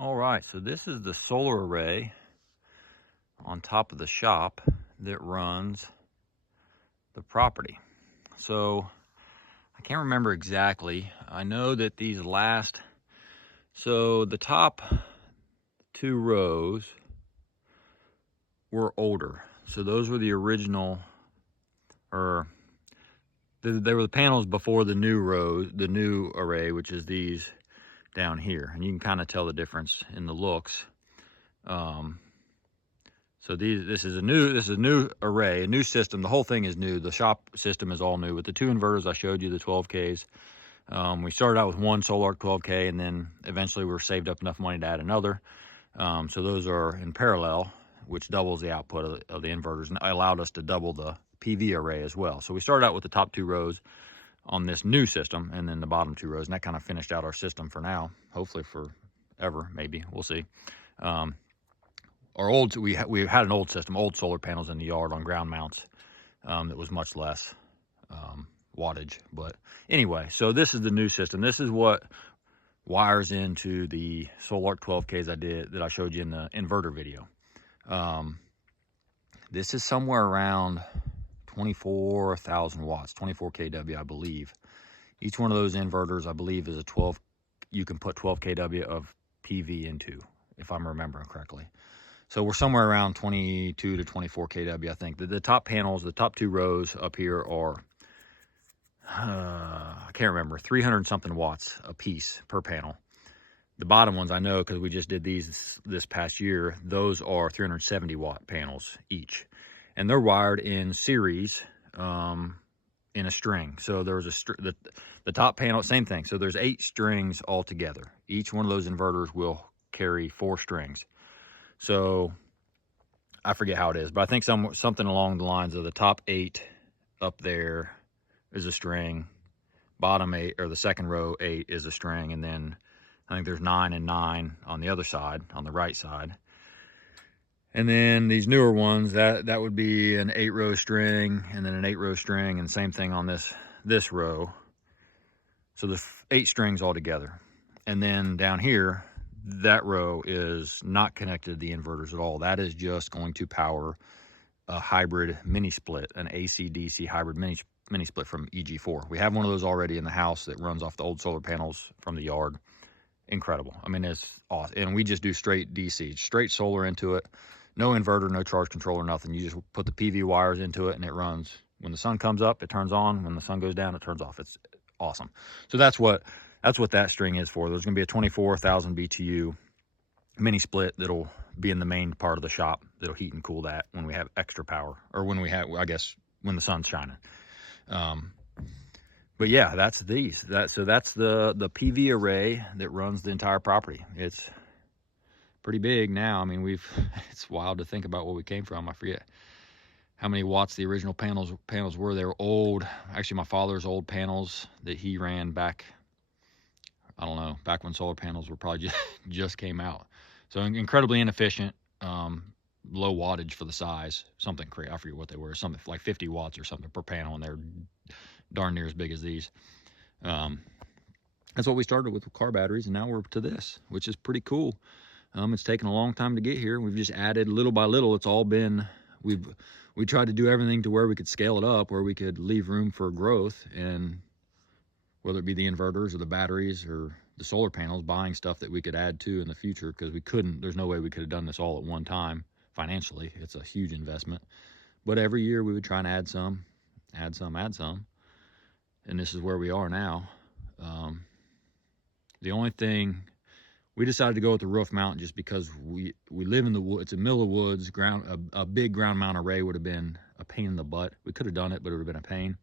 All right, so this is the solar array on top of the shop that runs the property. So I can't remember exactly. I know that so the top two rows were older. So those were the original, or they were the panels before the new array, which is these down here. And you can kind of tell the difference in the looks. So this is a new array, a new system. The whole thing is new. The shop system is all new. With the two inverters I showed you, the 12Ks. We started out with one SolarArc 12K, and then eventually we saved up enough money to add another. So those are in parallel, which doubles the output of the inverters, and allowed us to double the PV array as well. So we started out with the top two rows on this new system, and then the bottom two rows, and that kind of finished out our system for now. Hopefully forever, maybe. We'll see. We had an old system, old solar panels in the yard on ground mounts, that was much less wattage. But anyway, so this is the new system. This is what wires into the SolarArc 12Ks that I showed you in the inverter video. This is somewhere around 24,000 watts, 24 kW, I believe. Each one of those inverters, I believe, is you can put 12 kW of PV into, if I'm remembering correctly. So we're somewhere around 22 to 24 kW, I think. The top panels, the top two rows up here are, I can't remember, 300 something watts a piece per panel. The bottom ones I know because we just did these this past year. Those are 370 watt panels each. And they're wired in series in a string. So there's the top panel, same thing. So there's 8 strings all together. Each one of those inverters will carry 4 strings. So I forget how it is, but I think something along the lines of the top 8 up there is a string, bottom 8, or the second row 8 is a string, and then I think there's 9 and 9 on the other side, on the right side. And then these newer ones, that would be an 8-row string, and then an 8-row string, and same thing on this row. So there's 8 strings all together. And then down here, that row is not connected to the inverters at all. That is just going to power a hybrid mini split, an AC/DC hybrid mini split from EG4. We have one of those already in the house that runs off the old solar panels from the yard. Incredible. I mean, it's awesome. And we just do straight DC, straight solar into it. No inverter, no charge controller, nothing. You just put the PV wires into it and it runs. When the sun comes up, it turns on. When the sun goes down, it turns off. It's awesome. So that's what that string is for. There's going to be a 24,000 BTU mini split that'll be in the main part of the shop that'll heat and cool that when we have extra power, or when we have, I guess, when the sun's shining. But yeah, that's these. So that's the PV array that runs the entire property. It's pretty big now. I mean, it's wild to think about where we came from. I forget how many watts the original panels were. They were old. Actually, my father's old panels that he ran back, I don't know, back when solar panels were probably just came out. So incredibly inefficient, low wattage for the size. Something crazy. I forget what they were. Something like 50 watts or something per panel, and they're darn near as big as these. That's what we started with car batteries, and now we're to this, which is pretty cool. It's taken a long time to get here. We've just added little by little. It's all been, we tried to do everything to where we could scale it up, where we could leave room for growth, and whether it be the inverters or the batteries or the solar panels, buying stuff that we could add to in the future, because there's no way we could have done this all at one time financially. It's a huge investment. But every year we would try and add some. And this is where we are now. The only thing, we decided to go with the roof mount just because we live in the woods. It's a middle of woods. A big ground mount array would have been a pain in the butt. We could have done it, but it would have been a pain.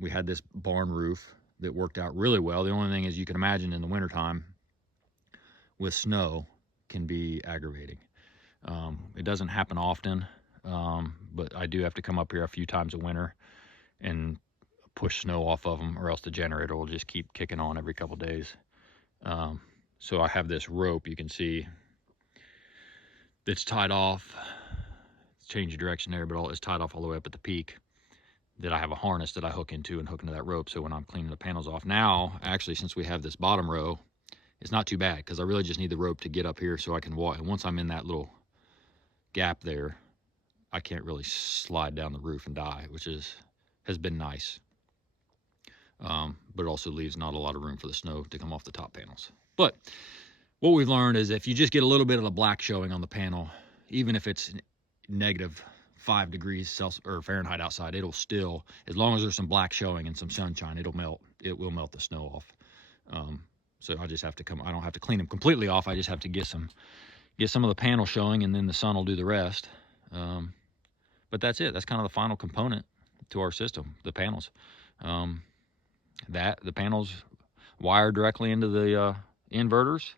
We had this barn roof that worked out really well. The only thing is, you can imagine in the wintertime with snow can be aggravating. It doesn't happen often, but I do have to come up here a few times a winter and push snow off of them, or else the generator will just keep kicking on every couple days. So I have this rope, you can see, that's tied off. Change the direction there, but it's tied off all the way up at the peak, that I have a harness that I hook into that rope. So when I'm cleaning the panels off now, actually, since we have this bottom row, it's not too bad because I really just need the rope to get up here so I can walk. And once I'm in that little gap there, I can't really slide down the roof and die, which has been nice. But it also leaves not a lot of room for the snow to come off the top panels. But what we've learned is if you just get a little bit of the black showing on the panel, even if it's negative 5 degrees Celsius or Fahrenheit outside, it'll still, as long as there's some black showing and some sunshine, it'll melt. It will melt the snow off. So I just have to I don't have to clean them completely off. I just have to get some of the panel showing, and then the sun will do the rest. But that's it. That's kind of the final component to our system, the panels. The panels wire directly into the inverters.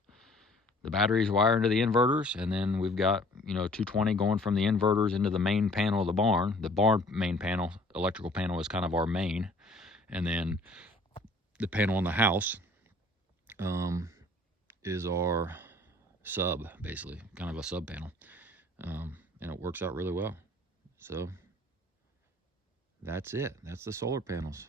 The batteries wire into the inverters, and then we've got 220 going from the inverters into the main panel of the barn. The barn main panel, electrical panel, is kind of our main, and then the panel in the house is our sub, basically, kind of a sub panel, and it works out really well. So that's it. That's the solar panels.